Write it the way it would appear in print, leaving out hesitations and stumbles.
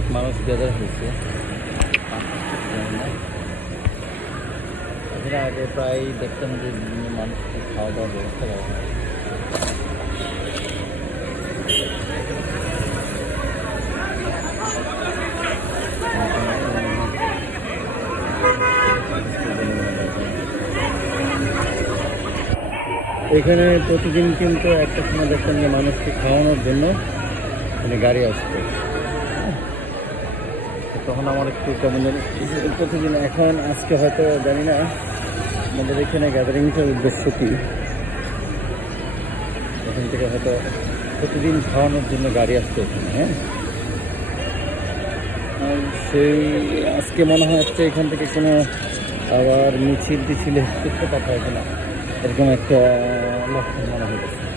অনেক মানুষ গ্যাদার হয়েছে। এর আগে প্রায় দেখতাম যে বিভিন্ন মানুষকে খাওয়া দাওয়ার ব্যবস্থা করা হয়। এখানে প্রতিদিন কিন্তু একটা সময় দেখতাম যে মানুষকে খাওয়ানোর জন্য মানে গাড়ি আসতো। তখন আমার একটু কেমন জানি প্রতিদিন, এখন আজকে হয়তো জানি না আমাদের এখানে গ্যাদারিংটার উদ্দেশ্য কী। এখান থেকে হয়তো প্রতিদিন খাওয়ানোর জন্য গাড়ি আসতো এখানে। হ্যাঁ, আর সেই আজকে মনে হচ্ছে এখান থেকে কোনো আবার মিছিল টিছিলে করতে পারবে না, এরকম একটা লক্ষণ মনে হচ্ছে।